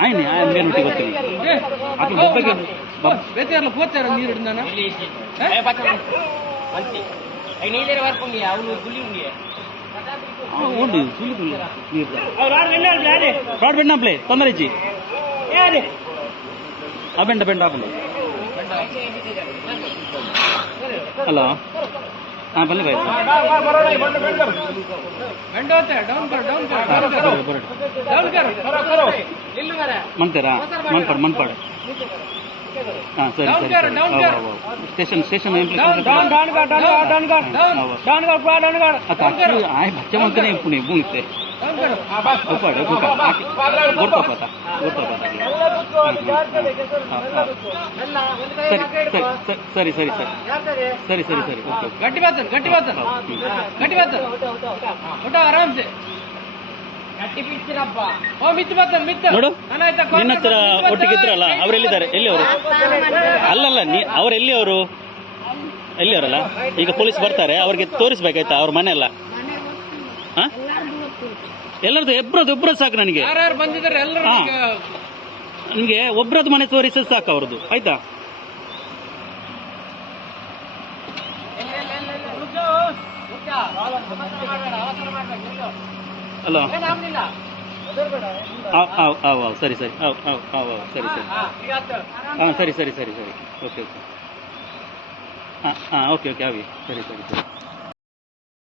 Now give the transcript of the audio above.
ఆయన నేను వచ్చి అప్పుడు బొబ్బకి బెత్తేర్లో పోతారు నీరు ఉందన్నా నీళ్ళ వరకు అవును గుళ్ళి ఉండి ఓండి చూలు నీరు రాడు పెండా ప్లే తొందర ఇచ్చి పెండ పెండ ఆపండి హలో हाँ बल्ले भाई ಮನ್ತೀರಾ ಮನ್ಪಡ್ ಮನ್ಪಡ್ ಹಾಂ ಸರಿ ಸರಿ ಸರಿ ಸ್ಟೇಷನ್ ಸ್ಟೇಷನ್ ಆಯ್ ಬಚ್ಚೆ ಮಾಡ್ತಾನೆ ಪುಣೆ ಭೂಮಿತ್ತೆ ಗೊತ್ತಾಪತ್ತ ಗೊತ್ತಾಪ ಸರಿ ಸರಿ ಸರಿ ಸರಿ ಸರಿ ಸರಿ. ಓಕೆ ಗಟ್ಟಿ ಬಾತನ್ ಗಟ್ಟಿ ಬಾತನ್. ಗಟ್ಟಿ ಬಾತನ್. ಊಟ ಆರಾಮ್ಸೆ. ನೋಡು ನಿನ್ನ ಹತ್ರ ಒಟ್ಟಿಗೆ ಇದ್ರಲ್ಲ ಅವ್ರು ಎಲ್ಲಿದ್ದಾರೆ ಎಲ್ಲಿ ಅವರು ಅಲ್ಲಲ್ಲ ನೀ ಅವ್ರು ಎಲ್ಲಿ ಅವರು ಎಲ್ಲಿ ಈಗ ಪೊಲೀಸ್ ಬರ್ತಾರೆ ಅವ್ರಿಗೆ ತೋರಿಸ್ಬೇಕಾಯ್ತಾ ಅವ್ರ ಮನೆ ಎಲ್ಲ? ಹಾಂ? ಎಲ್ಲರದು ಇಬ್ಬರದು ಇಬ್ಬರದು ಸಾಕು ನನಗೆ. ಬಂದಿದ್ದಾರೆ ಎಲ್ಲರೂ ಯಾರ್ಯಾರು ಒಬ್ರದ್ದು ಮನೆ ತೋರಿಸಿದ್ರೆ ಸಾಕು ಅವ್ರದ್ದು ಆಯ್ತಾ? ಅವ್ ಸರಿ ಸರಿ. ಸರಿ ಸರಿ. ಹಾಂ ಸರಿ ಸರಿ ಸರಿ ಸರಿ. Okay okay. ಹಾಂ ಹಾಂ ಓಕೆ ಓಕೆ ಅವಿ ಸರಿ ಸರಿ ಸರಿ.